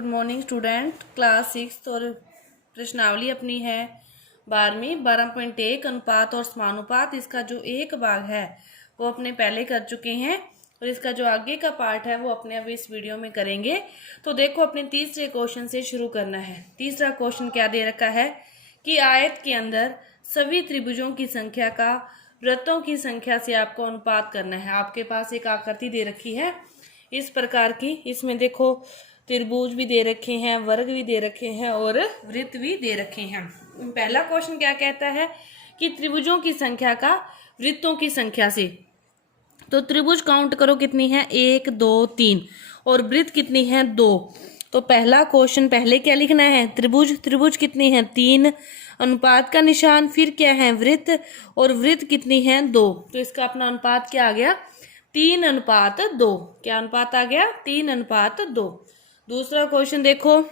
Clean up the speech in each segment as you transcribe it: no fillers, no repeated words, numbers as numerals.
Good morning student. Class 6 और प्रश्नावली अपनी है 12वीं 12.1 अनुपात और समानुपात। इसका जो एक भाग है वो अपने पहले कर चुके हैं और इसका जो आगे का पार्ट है वो अपने अभी इस वीडियो में करेंगे। तो देखो अपने तीसरे क्वेश्चन से शुरू करना है। तीसरा क्वेश्चन क्या दे रखा है कि आयत के अंदर सभी त्रिभुजों की संख्या का वृत्तों की संख्या से आपको अनुपात करना है। आपके पास एक आकृति दे रखी है इस प्रकार की, इसमें देखो त्रिभुज भी दे रखे हैं, वर्ग भी दे रखे हैं और वृत्त भी दे रखे हैं। पहला क्वेश्चन क्या कहता है कि त्रिभुजों की संख्या का वृत्तों की संख्या से, तो त्रिभुज काउंट करो कितनी है, 1 2 3 और वृत्त कितनी है, 2। तो पहला क्वेश्चन पहले क्या लिखना है, त्रिभुज, त्रिभुज कितनी है 3, अनुपात का निशान, फिर क्या है वृत्त और वृत्त कितनी है 2। तो इसका अपना अनुपात क्या आ गया, 3:2। क्या अनुपात आ गया, 3:2। दूसरा क्वेश्चन देखो,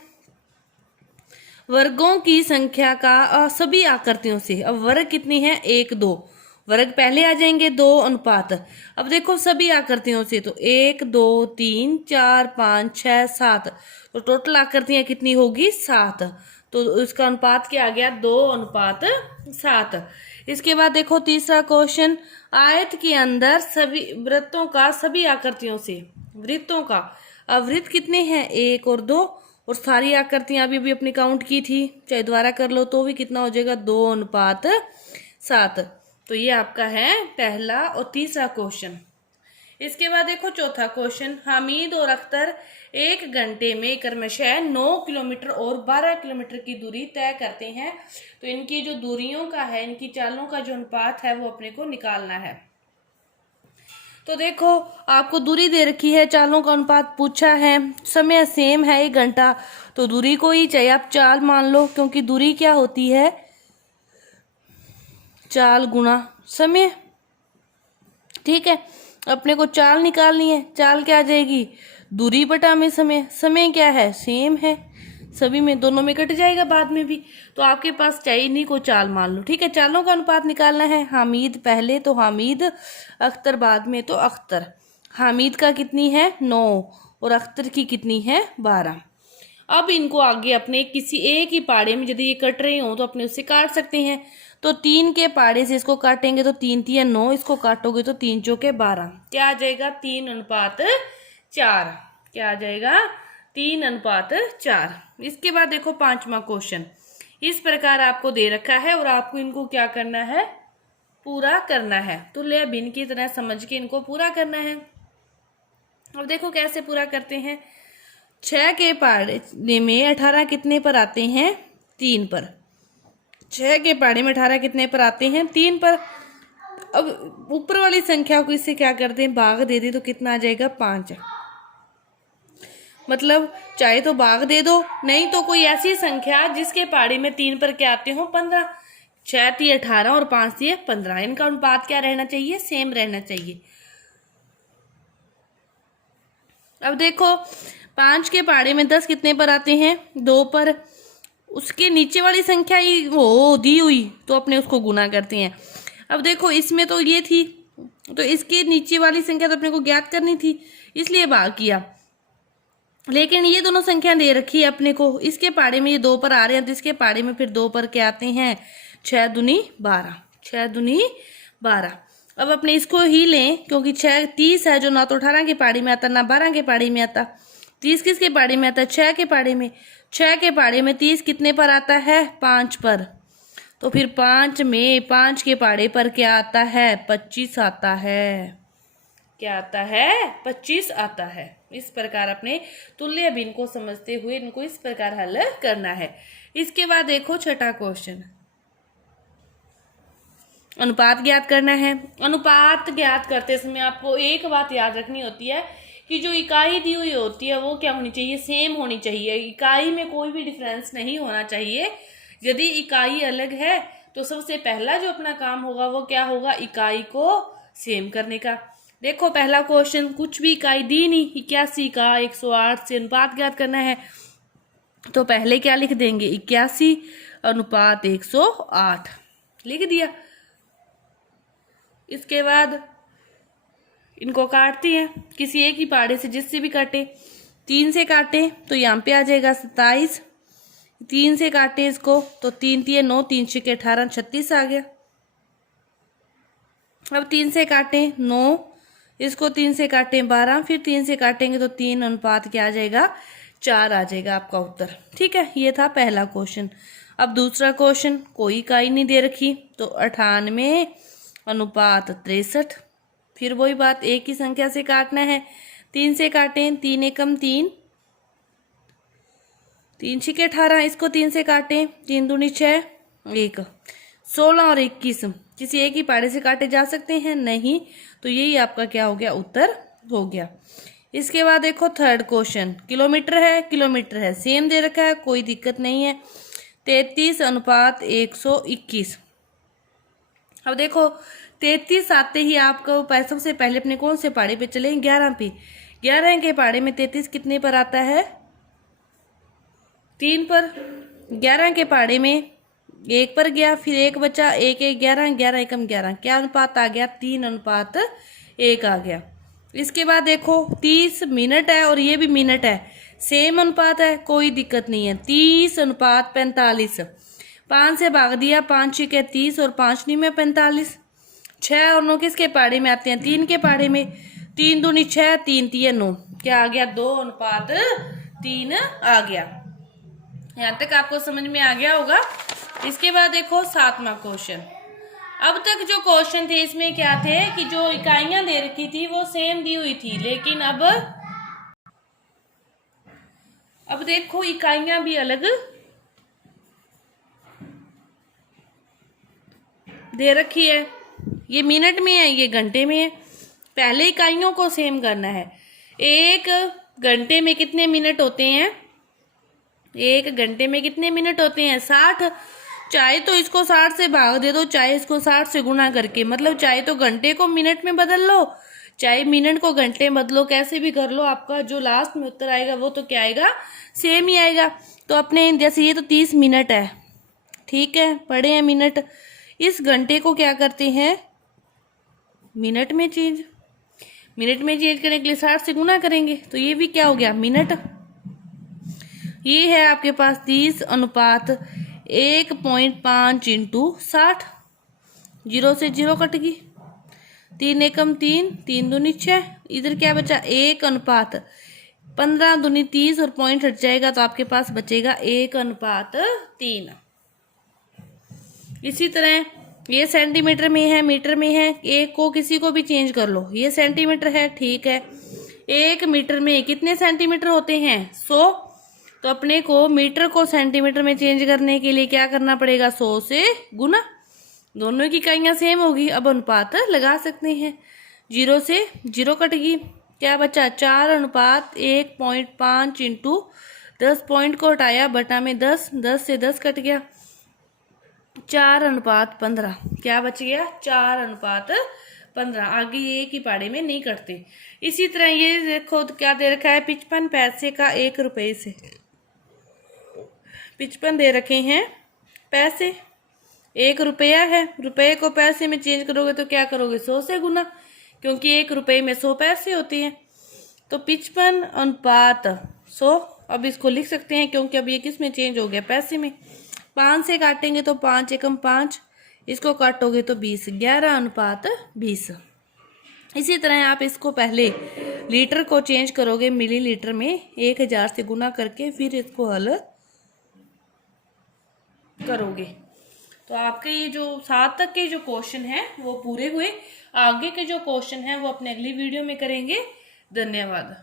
वर्गों की संख्या का सभी आकृतियों से। अब वर्ग कितनी है, 1 2, वर्ग पहले आ जाएंगे, 2 अनुपात। अब देखो सभी आकृतियों से, तो 1 2 3 4 5 6 7, तो टोटल आकृतियां कितनी होगी, 7। तो इसका अनुपात क्या आ गया, 2:7। इसके बाद देखो तीसरा क्वेश्चन, आयत के अंदर सभी वृत्तों का सभी आकृतियों से, वृत्तों का। अब वृत्त कितने हैं, 1 और 2, और सारी आकृतियां अभी अपनी काउंट की थी, चाहे दोबारा कर लो तो भी कितना हो जाएगा, 2:7। तो ये आपका है पहला और तीसरा क्वेश्चन। इसके बाद देखो चौथा क्वेश्चन, हामिद और अख्तर 1 घंटे में क्रमशः 9 किलोमीटर और 12 किलोमीटर की दूरी तय करते हैं। तो इनकी जो दूरियों का है, इनकी चालों का जो अनुपात है वो अपने को निकालना है। तो देखो आपको दूरी दे रखी है, चालों का अनुपात पूछा है, समय सेम है 1 घंटा, तो दूरी को ही चाहिए आप चाल मान लो, क्योंकि दूरी क्या होती है, चाल गुना समय। ठीक है, अपने को चाल निकालनी है, चाल क्या आ जाएगी, दूरी बटा में समय। समय क्या है, सेम है सभी में, दोनों में कट जाएगा बाद में भी, तो आपके पास चाहिए इन्हीं को चाल मान लो। ठीक है, चालों का अनुपात निकालना है, हामिद पहले तो हामिद, अख्तर बाद में तो अख्तर। हामिद का कितनी है 9 और अख्तर की कितनी है 12। अब इनको आगे अपने किसी एक ही पाड़े में यदि ये कट रहे हो तो अपने उससे काट सकते हैं। तो 3 के पाड़े से इसको काटेंगे तो 3 3 9, इसको काटोगे तो 3 चौके 12। क्या आ जाएगा, 3:4। क्या आ जाएगा, 3:4। इसके बाद देखो पांचवा क्वेश्चन, इस प्रकार आपको दे रखा है और आपको इनको क्या करना है, पूरा करना है। तुल्य भिन्न की तरह समझ के इनको पूरा करना है। अब देखो कैसे पूरा करते हैं, 6 के पाड़े में 18 कितने पर आते हैं, 3 पर। 6 के पाड़े में 18 कितने पर आते हैं, 3 पर। अब ऊपर वाली संख्या को इससे क्या करते हैं, भाग दे दें तो कितना आ जाएगा, 5। मतलब चाहे तो भाग दे दो, नहीं तो कोई ऐसी संख्या जिसके पाड़े में 3 पर क्या आते हो, 15। 6 थी 18 और 5 थी 15, इनका अनुपात क्या रहना चाहिए, सेम रहना चाहिए। अब देखो 5 के पाड़े में 10 कितने पर आते हैं, 2 पर। उसके नीचे वाली संख्या ही वो दी हुई तो अपने उसको गुना करते हैं। अब देखो इसमें तो ये थी, तो इसके नीचे वाली संख्या तो अपने को ज्ञात करनी थी, इसलिए भाग किया। लेकिन ये दोनों संख्या दे रखी है अपने को, इसके पाड़े में ये 2 पर आ रहे हैं तो इसके पाड़े में फिर 2 पर क्या आते हैं, 6 दूनी 12। 6 दूनी 12। अब अपने इसको ही लें, क्योंकि 6 30 है, जो ना तो 18 के पाड़ी में आता ना 12 के पाड़ी में आता। 30 किसके पाड़ी में आता है, 6 के पाड़ी में। 6 के पाड़े में 30 कितने पर आता है, 5 पर। तो फिर 5 में 5 के पाड़े पर क्या आता है, 25 आता है। क्या आता है, 25 आता है। इस प्रकार अपने तुल्य भिन्न को समझते हुए इनको इस प्रकार हल करना है। इसके बाद देखो छठा क्वेश्चन, अनुपात ज्ञात करना है। अनुपात ज्ञात करते समय आपको एक बात याद रखनी होती है कि जो इकाई दी हुई होती है वो क्या होनी चाहिए, सेम होनी चाहिए। इकाई में कोई भी डिफरेंस नहीं होना चाहिए। यदि इकाई अलग है तो सबसे पहला जो अपना काम होगा वो क्या होगा, इकाई को सेम करने का। देखो पहला क्वेश्चन, कुछ भी इकाई दी नहीं, 81 का 108 से अनुपात ज्ञात करना है। तो पहले क्या लिख देंगे, 81 अनुपात 108 लिख दिया। इसके बाद इनको काटती हैं किसी एक ही पाड़े से, जिससे भी काटे। 3 से काटें तो यहाँ पे आ जाएगा 27, 3 से काटें इसको तो 3 तिये 9, 3 छिके 18, 36 आ गया। अब 3 से काटें 9, इसको 3 से काटें 12, फिर 3 से काटेंगे तो 3 अनुपात क्या आ जाएगा, 4 आ जाएगा आपका उत्तर। ठीक है, ये था पहला क्वेश्चन। अब दूसरा क्वेश्चन, कोई इकाई नहीं दे रखी तो 98 अनुपात 63, फिर वही बात, एक ही संख्या से काटना है। 3 से काटें, 3 एकम 3, 3 छिके 18, इसको 3 से काटें, 3 दूनी 6, 1, 16 और 21 किसी एक ही पाड़े से काटे जा सकते हैं, नहीं, तो यही आपका क्या हो गया, उत्तर हो गया। इसके बाद देखो थर्ड क्वेश्चन, किलोमीटर है, सेम दे रखा है, कोई दिक्कत नहीं है। 33 अनुपात 121। अब देखो 33 आते ही आपको सबसे पहले अपने कौन से पाड़े पे चले, 11 पे। 11 के पाड़े में 33 कितने पर आता है, 3 पर। 11 के पाड़े में 1 पर गया, फिर 1 बचा, 1 1 11, 11 एकम 11, क्या अनुपात आ गया, 3 अनुपात 1 आ गया। इसके बाद देखो 30 मिनट है और ये भी मिनट है, सेम अनुपात है, कोई दिक्कत नहीं है। 30 अनुपात 45, 5 से भाग दिया, 5 छिके 30 और 5 नी में 45। 6 और 9 किसके पाड़े में आते हैं, 3 के पाड़े में। 3 दूनी 6, 3 तिये 9, क्या आ गया, 2 अनुपात 3 आ गया। यहाँ तक आपको समझ में आ गया होगा। इसके बाद देखो 7वां क्वेश्चन। अब तक जो क्वेश्चन थे इसमें क्या थे कि जो इकाइयां दे रखी थी वो सेम दी हुई थी, लेकिन अब देखो इकाइयां भी अलग दे रखी है। ये मिनट में है, ये घंटे में है। पहले इकाइयों को सेम करना है। 1 घंटे में कितने मिनट होते हैं, 1 घंटे में कितने मिनट होते हैं, 60। चाहे तो इसको 60 से भाग दे दो, चाहे इसको 60 से गुना करके, मतलब चाहे तो घंटे को मिनट में बदल लो, चाहे मिनट को घंटे में बदलो, कैसे भी कर लो, आपका जो लास्ट में उत्तर आएगा वो तो क्या आएगा, सेम ही आएगा। तो अपने जैसे ये तो 30 मिनट है, ठीक है, पढ़े हैं मिनट। इस घंटे को क्या करते हैं, मिनट में चेंज करने के लिए 60 से गुना करेंगे, तो ये भी क्या हो गया, मिनट। ये है आपके पास 30 अनुपात 1.5 इंटू 60, 0 से 0 कट गई, 3 एकम 3, 3 दूनी 6, इधर क्या बचा, 1 अनुपात 15 दूनी 30 और पॉइंट हट जाएगा तो आपके पास बचेगा 1 अनुपात 3। इसी तरह ये सेंटीमीटर में है, मीटर में है, एक को किसी को भी चेंज कर लो। ये सेंटीमीटर है, ठीक है, 1 मीटर में कितने सेंटीमीटर होते हैं, 100। तो अपने को मीटर को सेंटीमीटर में चेंज करने के लिए क्या करना पड़ेगा, 100 से गुना। दोनों की इकाइयां सेम होगी, अब अनुपात लगा सकते हैं। 0 से 0 कट गई, क्या बचा, 4 अनुपात 1.5 इंटू 10, पॉइंट को हटाया, बटा में 10, 10 से 10 कट गया, 4 अनुपात 15, क्या बच गया, 4 अनुपात 15। आगे ये एक ही पाड़े में नहीं कटते। इसी तरह ये देखो क्या दे रखा है, 55 पैसे का 1 रुपये से, 55 दे रखे हैं पैसे, 1 रुपया है, रुपये को पैसे में चेंज करोगे तो क्या करोगे, 100 से गुना, क्योंकि 1 रुपये में 100 पैसे होते हैं। तो 55 अनुपात 100, अब इसको लिख सकते हैं क्योंकि अब ये किस में चेंज हो गया, पैसे में। 5 से काटेंगे तो 5 एकम 5, इसको काटोगे तो 20, 11 अनुपात 20। इसी तरह आप इसको पहले लीटर को चेंज करोगे मिलीलीटर में, 1000 से गुना करके फिर इसको हल करोगे। तो आपके ये जो 7 तक के जो क्वेश्चन हैं वो पूरे हुए। आगे के जो क्वेश्चन हैं वो अपने अगली वीडियो में करेंगे। धन्यवाद।